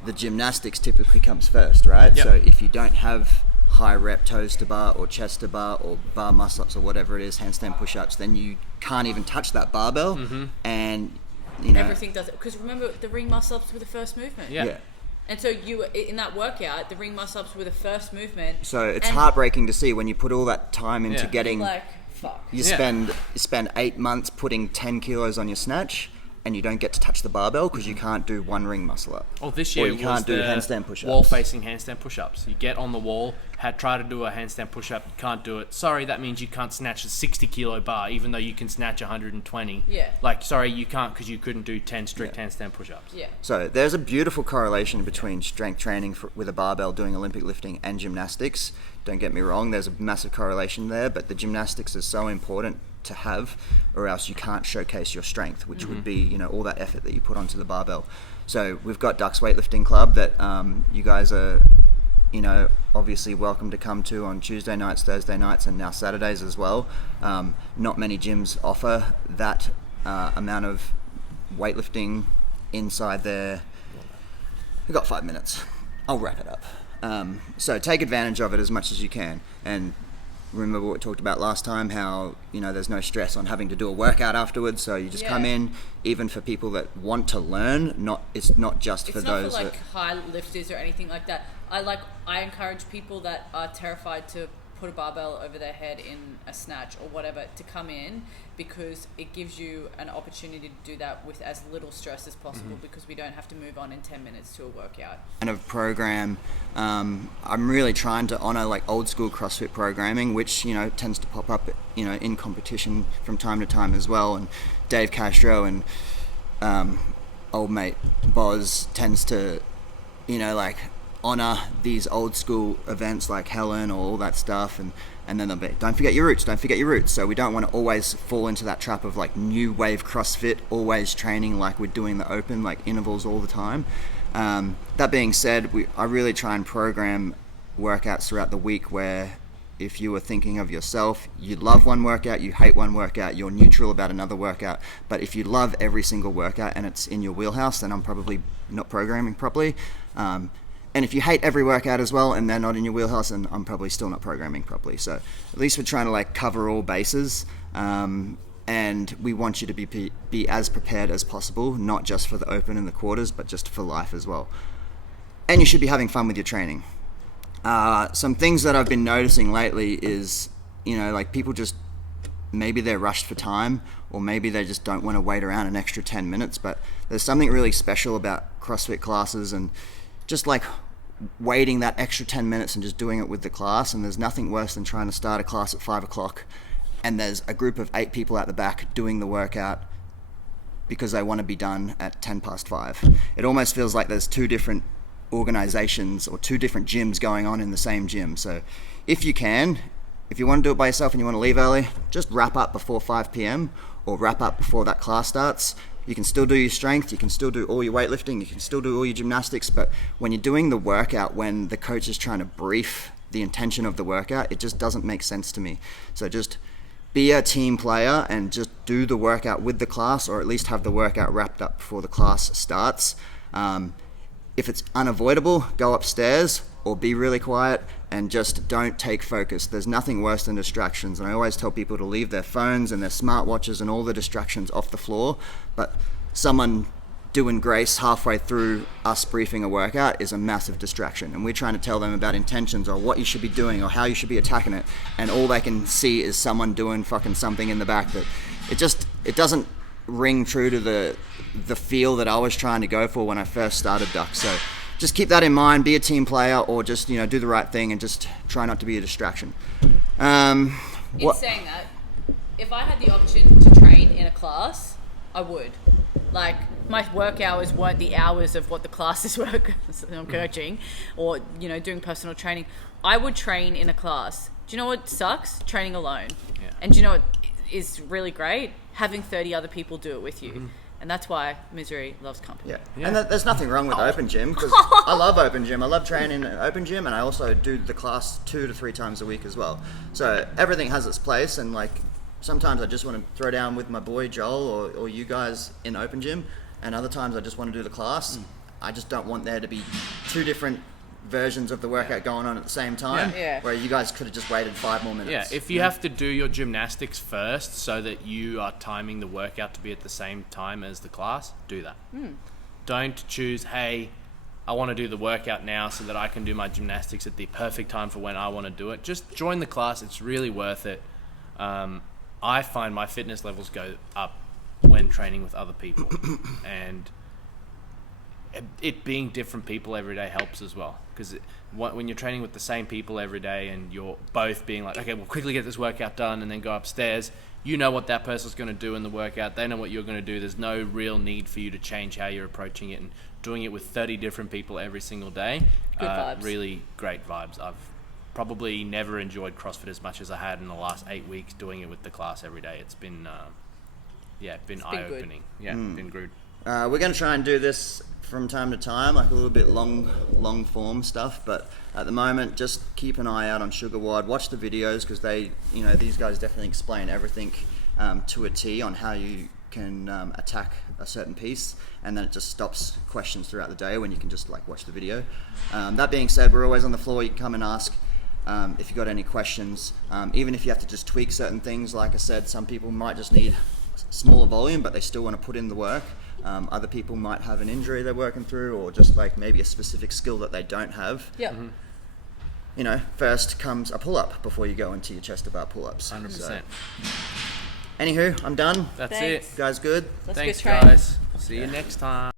The gymnastics typically comes first, right? Yep. So if you don't have high rep toes to bar, or chest to bar, or bar muscle ups, or whatever it is, handstand push-ups, then you can't even touch that barbell. Mm-hmm. And everything does it, because remember, the ring muscle ups were the first movement. Yeah. And so you, in that workout, the ring muscle ups were the first movement. So it's heartbreaking to see when you put all that time into getting, like, fuck. You spend 8 months putting 10 kilos on your snatch, and you don't get to touch the barbell because you can't do one ring muscle up. Oh, this year or you can't do handstand push-ups. Wall-facing handstand push-ups. You get on the wall, try to do a handstand push-up, you can't do it. Sorry, that means you can't snatch a 60-kilo bar, even though you can snatch 120. Yeah. Like, sorry, you can't, because you couldn't do 10 strict handstand push-ups. Yeah. So there's a beautiful correlation between strength training with a barbell, doing Olympic lifting, and gymnastics. Don't get me wrong, there's a massive correlation there, but the gymnastics is so important to have, or else you can't showcase your strength, which would be all that effort that you put onto the barbell. So we've got Dux Weightlifting Club that you guys are obviously welcome to come to on Tuesday nights, Thursday nights, and now Saturdays as well. Not many gyms offer that amount of weightlifting inside there. We've got 5 minutes, I'll wrap it up. So take advantage of it as much as you can, and remember what we talked about last time, how there's no stress on having to do a workout afterwards, so you just come in, even for people that want to learn, it's not just for those for high lifters or anything like that. I encourage people that are terrified to put a barbell over their head in a snatch or whatever to come in, because it gives you an opportunity to do that with as little stress as possible, because we don't have to move on in 10 minutes to a workout. Kind of program, I'm really trying to honor old school CrossFit programming, which tends to pop up in competition from time to time as well, and Dave Castro and old mate Boz tends to honor these old school events like Helen or all that stuff, and then they'll be, don't forget your roots. So we don't want to always fall into that trap of new wave CrossFit, always training like we're doing the open, intervals all the time. That being said, I really try and program workouts throughout the week where if you were thinking of yourself, you love one workout, you hate one workout, you're neutral about another workout. But if you love every single workout and it's in your wheelhouse, then I'm probably not programming properly. And if you hate every workout as well and they're not in your wheelhouse, then I'm probably still not programming properly. So at least we're trying to cover all bases, and we want you to be as prepared as possible, not just for the open and the quarters, but just for life as well. And you should be having fun with your training. Some things that I've been noticing lately is, people just, maybe they're rushed for time, or maybe they just don't want to wait around an extra 10 minutes, but there's something really special about CrossFit classes and just waiting that extra 10 minutes and just doing it with the class. And there's nothing worse than trying to start a class at 5 o'clock and there's a group of 8 people at the back doing the workout because they want to be done at 10 past 5. It almost feels like there's two different organizations or two different gyms going on in the same gym. So if you want to do it by yourself and you want to leave early, just wrap up before 5 p.m. or wrap up before that class starts. You can still do your strength, you can still do all your weightlifting, you can still do all your gymnastics, but when you're doing the workout, when the coach is trying to brief the intention of the workout, it just doesn't make sense to me. So just be a team player and just do the workout with the class, or at least have the workout wrapped up before the class starts. If it's unavoidable, go upstairs or be really quiet and just don't take focus. There's nothing worse than distractions, and I always tell people to leave their phones and their smartwatches and all the distractions off the floor, but someone doing grace halfway through us briefing a workout is a massive distraction, and we're trying to tell them about intentions or what you should be doing or how you should be attacking it, and all they can see is someone doing fucking something in the back that it doesn't ring true to the feel that I was trying to go for when I first started Dux. So just keep that in mind, be a team player, or just, do the right thing and just try not to be a distraction. In saying that, if I had the option to train in a class, I would. Like, my work hours weren't the hours of what the classes were I'm coaching or, doing personal training. I would train in a class. Do you know what sucks? Training alone. Yeah. And do you know what is really great? Having 30 other people do it with you. Mm-hmm. And that's why misery loves company. Yeah. And there's nothing wrong with open gym, because I love open gym. I love training in open gym, and I also do the class 2 to 3 times a week as well. So everything has its place, and like sometimes I just want to throw down with my boy Joel or you guys in open gym, and other times I just want to do the class. I just don't want there to be 2 different versions of the workout going on at the same time, where you guys could have just waited 5 more minutes. Yeah, if you have to do your gymnastics first so that you are timing the workout to be at the same time as the class, do that. Don't choose, hey, I want to do the workout now so that I can do my gymnastics at the perfect time for when I want to do it. Just join the class. It's really worth it. I find my fitness levels go up when training with other people, and it being different people every day helps as well, because when you're training with the same people every day and you're both being like, okay, we'll quickly get this workout done and then go upstairs, you know what that person's going to do in the workout, they know what you're going to do, there's no real need for you to change how you're approaching it, and doing it with 30 different people every single day, good vibes. Really great vibes. I've probably never enjoyed CrossFit as much as I had in the last 8 weeks doing it with the class every day. It's been eye-opening. Been good. We're going to try and do this from time to time, like a little bit long form stuff, but at the moment just keep an eye out on SugarWOD, watch the videos, because they, these guys definitely explain everything to a T on how you can attack a certain piece, and then it just stops questions throughout the day when you can just like watch the video. That being said, we're always on the floor, you can come and ask if you got any questions, even if you have to just tweak certain things. Like I said, some people might just need smaller volume but they still want to put in the work. Other people might have an injury they're working through, or just like maybe a specific skill that they don't have. Yeah. First comes a pull-up before you go into your chest to bar pull-ups. 100%. So, anywho, I'm done. That's Thanks. it. You guys good? Let's Thanks, get trained. guys. See you next time.